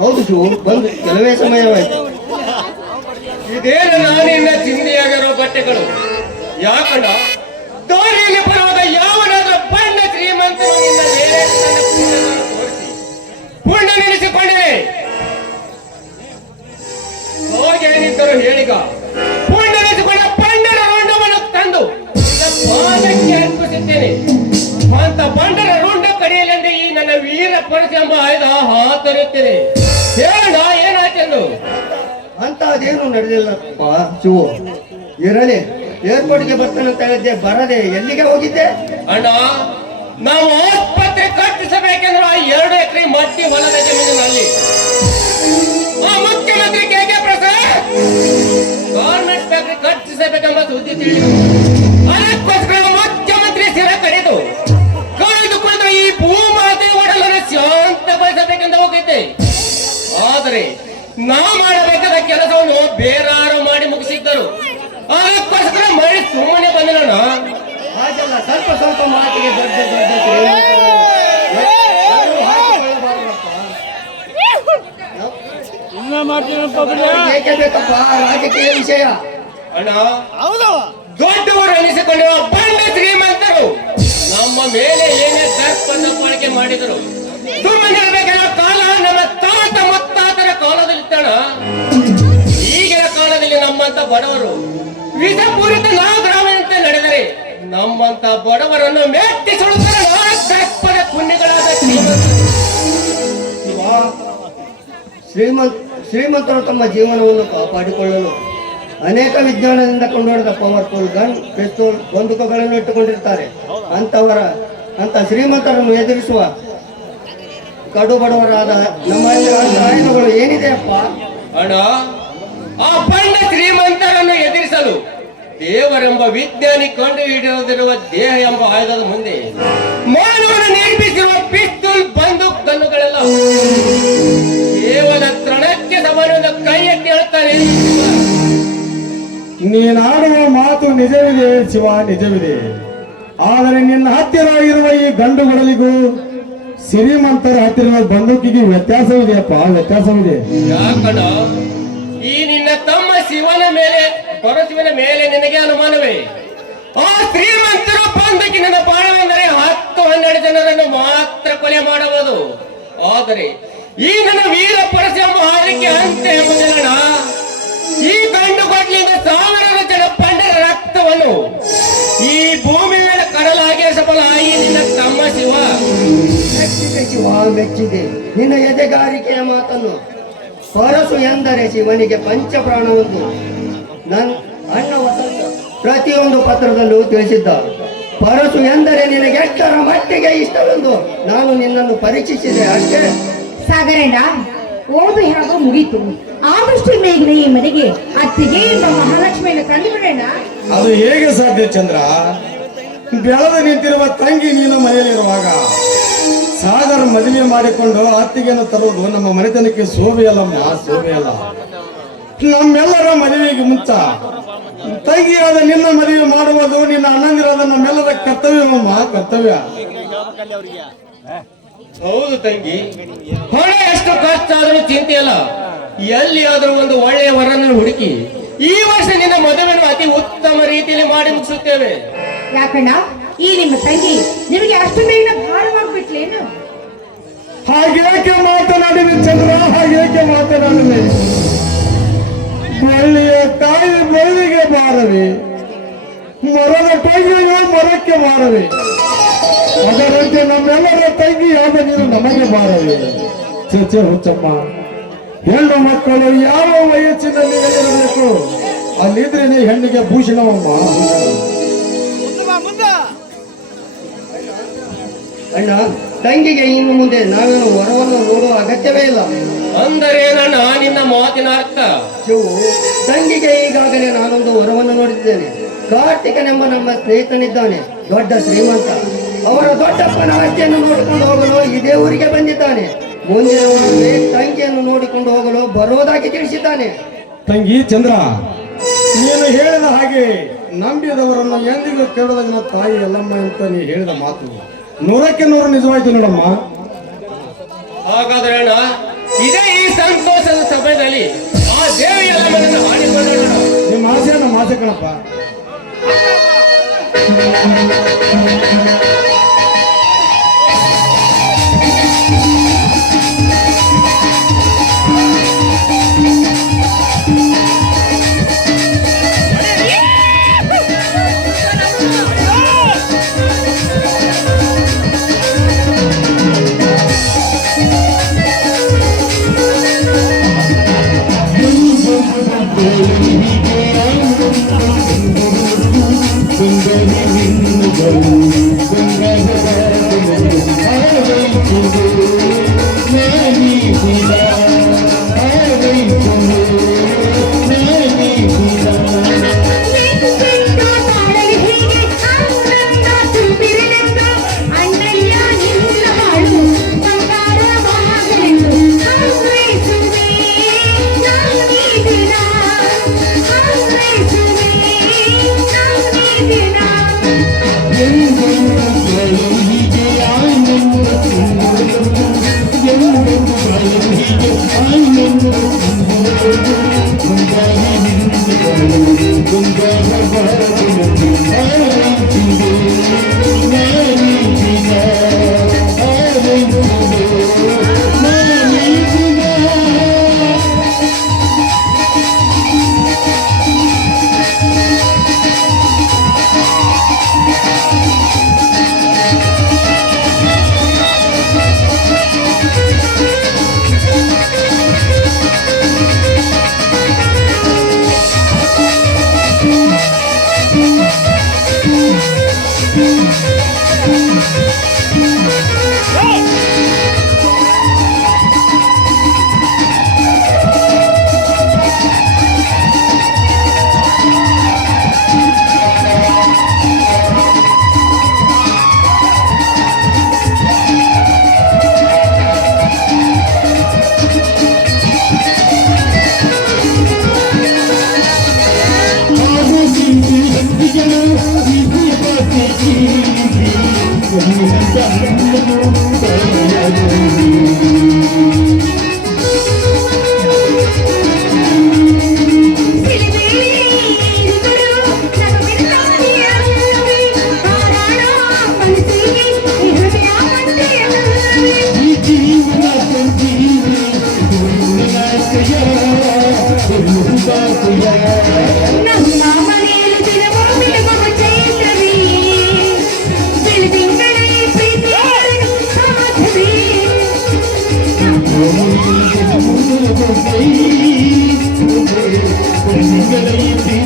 ಹೌದು ಶಿವು, ಬಂದು ಕೆಲವೇ ಸಮಯವಾಯಿತು. ಇದೇನು ನಾನಿನ್ನ ಚಿಂದಿಯಾಗಿರೋ ಬಟ್ಟೆಗಳು ಯಾಕಂಡ ದಾರಿಯಲ್ಲಿ ಬರುವಾಗ ಯಾವನಾದ್ರೂ ಬಣ್ಣ ಶ್ರೀಮಂತನು ನಿನ್ನ ಮೇಲೆ ತನ್ನ ಪುಣ್ಯವನ್ನು ತೋರಿಸಿ ಪುಣ್ಯ ನೆನೆಸಿಕೊಂಡರೆ ಹೋಗೇನಿದ್ದರು ಹೇಳಿಗ ಪುಣ್ಯ ನೆನೆಸಿಕೊಂಡ ಬಂಡರ ರುಂಡವನ್ನು ತಂದು ಪಾದಕ್ಕೆ ಅರ್ಪಿಸುತ್ತೇನೆ. ಅಂತ ಬಂಡರ ರುಂಡ ಕಡಿಯಲೆಂದು ಈ ನನ್ನ ವೀರ ಪರಶ ಎಂಬ ಆಯುಧ ಹಾತೊರೆಯುತ್ತೇನೆ. ಹೇಳ ಏನಾಯ್ತೆಂದು. ಅಂತಹದೇನು ನಡೆದಿಲ್ಲಪ್ಪ ಶಿವು. ಇರಲಿ, ಏರ್ಪೋರ್ಟ್ಗೆ ಬರ್ತಾನಂತ ಹೇಳಿದ್ದೆ, ಬರದೆ ಎಲ್ಲಿಗೆ ಹೋಗಿದ್ದೆ? ಅಣ್ಣ, ನಾವು ಆಸ್ಪತ್ರೆ ಕಟ್ಟಿಸಬೇಕೆಂದ್ರೆ ಆ 2 ಎಕರೆ ಮಟ್ಟಿ ಹೊಲದ ಜಮೀನಿನಲ್ಲಿ ಆ ಮುಖ್ಯಮಂತ್ರಿ ಕೆ ಪ್ರಸಾದ್ ಗಾರ್ಮೆಂಟ್ಸ್ ಫ್ಯಾಕ್ಟರಿ ಕಟ್ಟಿಸಬೇಕೆಂಬ ಸುದ್ದಿ ತಿಳಿದು ಅದಕ್ಕೋಸ್ಕರ ಮುಖ್ಯಮಂತ್ರಿ ಸಿರ ಕಳೆದುಕೊಂಡು ಈ ಭೂಮಾತೆ ಒಡಲನ್ನು ಶಾಂತಗೊಳಿಸಬೇಕೆಂದು ಹೋಗಿದ್ದೆ. ಆದರೆ ನಾ ಮಾಡಬೇಕಾದ ಕೆಲಸವನ್ನು ಬೇರಾರು ಮಾಡಿ ಮುಗಿಸಿದ್ದರು. ಅದಕ್ಕೋಸ್ಕರ ಮಾಡಿ ಸುಮ್ಮನೆ ಬಂದಿರೋಣ. ಹಾಗೆಲ್ಲ ಸ್ವಲ್ಪ ಸ್ವಲ್ಪ ಮಾತಿಗೆ ದೊಡ್ಡ ಏಕೆ ಬೇಕಪ್ಪ ರಾಜಕೀಯ ವಿಷಯ? ಅಣ್ಣ, ದೊಡ್ಡವರು ಎನಿಸಿಕೊಂಡಿರುವ ಬಂಡ ಶ್ರೀಮಂತರು ನಮ್ಮ ಮೇಲೆ ಏನೇ ದರ್ಪಣೆ ಮಾಡಿದರು. ಸುಮ್ಮನಿರಬೇಕಾದ ಕಾಲ ನಮ್ಮ ತಾತ ಮುತ್ತಾತರ ಕಾಲದಲ್ಲಿತ್ತಣ. ಈಗಿನ ಕಾಲದಲ್ಲಿ ನಮ್ಮಂತ ಬಡವರು ವಿಷಪೂರಿತ ನಾಗರಾಮನಂತೆ ನಡೆದರೆ ನಮ್ಮಂತ ಬಡವರನ್ನು ಮೆಟ್ಟಿಸುವುದರ ದರ್ಪದ ಪುಣ್ಯಗಳಾದ ಶ್ರೀಮಂತರು ತಮ್ಮ ಜೀವನವನ್ನು ಕಾಪಾಡಿಕೊಳ್ಳಲು ಅನೇಕ ವಿಜ್ಞಾನದಿಂದ ಕೊಂಡೊಡೆದ ಪವರ್ಫುಲ್ ಗನ್, ಪಿಸ್ತೂಲ್, ಬಂದೂಕುಗಳನ್ನು ಇಟ್ಟುಕೊಂಡಿರ್ತಾರೆ. ಅಂತ ಶ್ರೀಮಂತರನ್ನು ಎದುರಿಸುವ ಕಡು ಬಡವರಾದ ನಮ್ಮ ಆಯುಧಗಳು ಏನಿದೆ ಅಪ್ಪ? ಅಣ್ಣ, ಆ ಬಂಡ ಶ್ರೀಮಂತರನ್ನು ಎದುರಿಸಲು ದೇವರೆಂಬ ವಿಜ್ಞಾನಿ ಕಂಡು ಹಿಡಿದಿರುವ ದೇಹ ಎಂಬ ಆಯುಧದ ಮುಂದೆ ಮಾನವನ ನಿರ್ಮಿಸಿರುವ ಪಿಸ್ತೂಲ್, ಬಂದೂಕ್, ಗನ್ನುಗಳೆಲ್ಲ ಕೇವಲ ತೃಣಕ್ಕೆ ಸಮಾನವಾದ ಕೈ ಎತ್ತಿ ಹೇಳ್ತಾನೆ. ನೀನಾಡುವ ಮಾತು ನಿಜವಿದೆ ಶಿವ, ನಿಜವಿದೆ. ಆದರೆ ನಿನ್ನ ಹತ್ತಿರ ಇರುವ ಈ ಗಂಡುಗಳಿಗೂ ಶ್ರೀಮಂತರ ಹತ್ತಿರ ಬಂದೂಕಿಗೆ ವ್ಯತ್ಯಾಸವಿದೆಯಪ್ಪ, ವ್ಯತ್ಯಾಸವಿದೆ. ಯಾಕಣ್ಣ, ಈ ನಿನ್ನ ತಮ್ಮ ಶಿವನ ಮೇಲೆ ಪರಶಿವನ ಮೇಲೆ ನಿನಗೆ ಅನುಮಾನವೇ? ಆ ಶ್ರೀಮಂತರು ಬಂದೂಕಿನಿಂದ ಬಾಣವೆಂದರೆ 10-12 ಜನರನ್ನು ಮಾತ್ರ ಕೊಲೆ ಮಾಡಬಹುದು. ಆದರೆ ಈ ನನ್ನ ವೀರ ಪರಶು ಎಂಬ ಹಾರಿಕೆ ಅಂತೆ ಎಂಬುದಿಲ್ಲ. ಈ ಗಂಡು ಕೊಟ್ಲಿಂದ ಸಾವಿರಾರು ಜನ ಬಂಡರ ರಕ್ತವನ್ನು ಈ ಭೂಮಿ ಮೇಲೆ ಕಡಲಾಗಿ ಸಫಲ ಈ ನಿನ್ನ ತಮ್ಮ ಶಿವ. ಮೆಚ್ಚಿದೆ ಶಿವ, ಮೆಚ್ಚಿದೆ ನಿನ್ನ ಎದೆಗಾರಿಕೆಯ ಮಾತನ್ನು. ಪರಶು ಎಂದರೆ ಶಿವನಿಗೆ ಪಂಚಪ್ರಾಣವೊಂದು. ನನ್ನ ಅಣ್ಣ ವಸಂತ ಪ್ರತಿಯೊಂದು ಪತ್ರದಲ್ಲೂ ತಿಳಿಸಿದ್ದ. ಪರಶು ಎಂದರೆ ನಿನಗೆ ಎಷ್ಟರ ಮಟ್ಟಿಗೆ ಇಷ್ಟವೆಂದು ನಾನು ನಿನ್ನನ್ನು ಪರೀಕ್ಷಿಸಿದೆ ಅಷ್ಟೇ. ಸಾಗರಣ್ಣ, ಓದು ಹೇಗೋ ಮುಗೀತು. ಆದಷ್ಟು ಬೇಗನೆ ಈ ಮನೆಗೆ ಅತ್ತಿಗೆ ಎಂಬ ಮಹಾಲಕ್ಷ್ಮಿಯನ್ನು ತಂದುಬಿಡೋಣ. ಅದು ಹೇಗೆ ಸಾಧ್ಯ ಚಂದ್ರ? ಬೆಳೆದು ನಿಂತಿರುವ ತಂಗಿ ನೀನು ಮನೆಯಲ್ಲಿರುವಾಗ ಸಾಗರ ಮದುವೆ ಮಾಡಿಕೊಂಡು ಅತ್ತಿಗೆಯನ್ನು ತರುವುದು ನಮ್ಮ ಮನೆತನಕ್ಕೆ ಶೋಭೆಯಲ್ಲಮ್ಮ, ಶೋಭೆಯಲ್ಲ. ನಮ್ಮೆಲ್ಲರ ಮದುವೆಗೆ ಮುಂಚ ತಂಗಿಯಾದ ನಿನ್ನ ಮದುವೆ ಮಾಡುವುದು ನಿನ್ನ ಅಣ್ಣಂದಿರಾದ ನಮ್ಮೆಲ್ಲರ ಕರ್ತವ್ಯವಮ್ಮ, ಕರ್ತವ್ಯ. ಹೌದು ತಂಗಿ, ಹೊಳೆ ಎಷ್ಟು ಖರ್ಚಾದರೂ ಚಿಂತೆ ಅಲ್ಲ. ಎಲ್ಲಿಯಾದರೂ ಒಂದು ಒಳ್ಳೆಯ ವರನ್ನು ಹುಡುಕಿ ಈ ವರ್ಷ ನಿನ್ನ ಮದುವೆಯನ್ನು ಅತಿ ಉತ್ತಮ ರೀತಿಯಲ್ಲಿ ಮಾಡಿ ಮುಗಿಸುತ್ತೇವೆ. ಯಾಕಣ್ಣ, ಈ ನಿಮ್ಮ ತಂಗಿ ನಿಮಗೆ ಅಷ್ಟು ಬೇಗ ಭಾರವಾಗ್ಬಿಟ್ಲೇನು? ಹಾಗೇಕೆ ಮಾತನಾಡಿದೆ ಚಂದ್ರ, ಹಾಗೇಕೆ ಮಾತನಾಡಿದೆ? ಬಳ್ಳಿಯ ಕಾಯಿ ಬಳ್ಳಿಗೆ ಬಾರವೆ, ಮರದ ಟೊಂಗೆಯು ಮರಕ್ಕೆ ಬಾರವೆ. ಅದರಂತೆ ನಮ್ಮೆಲ್ಲರ ತಂಗಿಯಾದ ನೀನು ನಮಗೆ ಬಾರವೆ. ಚರ್ಚೆ ಹುಚ್ಚಮ್ಮ, ಹೆಣ್ಣು ಮಕ್ಕಳು ಯಾವ ವಯಸ್ಸಿನಲ್ಲಿ ಎಲ್ಲಿರಬೇಕು ಅಲ್ಲಿದ್ರೆ ನೀ ಹೆಣ್ಣಿಗೆ ಭೂಷಣವಮ್ಮ. ಅಣ್ಣ, ತಂಗಿಗೆ ಇನ್ನು ಮುಂದೆ ನಾವೇನು ವರವನ್ನು ನೋಡುವ ಅಗತ್ಯವೇ ಇಲ್ಲ. ಅಂದರೆ ನನ್ನ ನಿನ್ನ ಮಾತಿನ ಅರ್ಥ? ಶಿವು, ತಂಗಿಗೆ ಈಗಾಗಲೇ ನಾನೊಂದು ವರವನ್ನು ನೋಡಿದ್ದೇನೆ. ಕಾರ್ತಿಕನೆಂಬ ನಮ್ಮ ಸ್ನೇಹಿತನಿದ್ದಾನೆ, ದೊಡ್ಡ ಶ್ರೀಮಂತ. ಅವರ ದೊಡ್ಡಪ್ಪನ ಆಸ್ತಿಯನ್ನು ನೋಡಿಕೊಂಡು ಹೋಗಲು ಇದೇ ಊರಿಗೆ ಬಂದಿದ್ದಾನೆ. ಮುಂದಿನ ವಾರವೇ ತಂಗಿಯನ್ನು ನೋಡಿಕೊಂಡು ಹೋಗಲು ಬರುವುದಾಗಿ ತಿಳಿಸಿದ್ದಾನೆ. ತಂಗಿ ಚಂದ್ರ, ನೀನು ಹೇಳಿದ ಹಾಗೆ ನಂಬಿದವರನ್ನು ಎಂದಿಗೂ ಕೇಳದ ತಾಯಿ ಎಲ್ಲಮ್ಮ ಅಂತ ನೀ ಹೇಳಿದ ಮಾತು 100ಕ್ಕೆ 100 ನಿಜವಾಯ್ತು ನೋಡಮ್ಮ. ಹಾಗಾದ್ರೆ ಅಣ್ಣ, ಇದೇ ಸಂತೋಷದ ಸಮಯದಲ್ಲಿ ಆ ದೇವಿಯ ನಮ್ಮನ್ನು ಹಾಡಿಕೊಳ್ಳೋಣ. ನಿಮ್ಮ ಆಸೆ ನಮ್ಮ ಆಸೆ ಕಣಪ್ಪ. Thank you.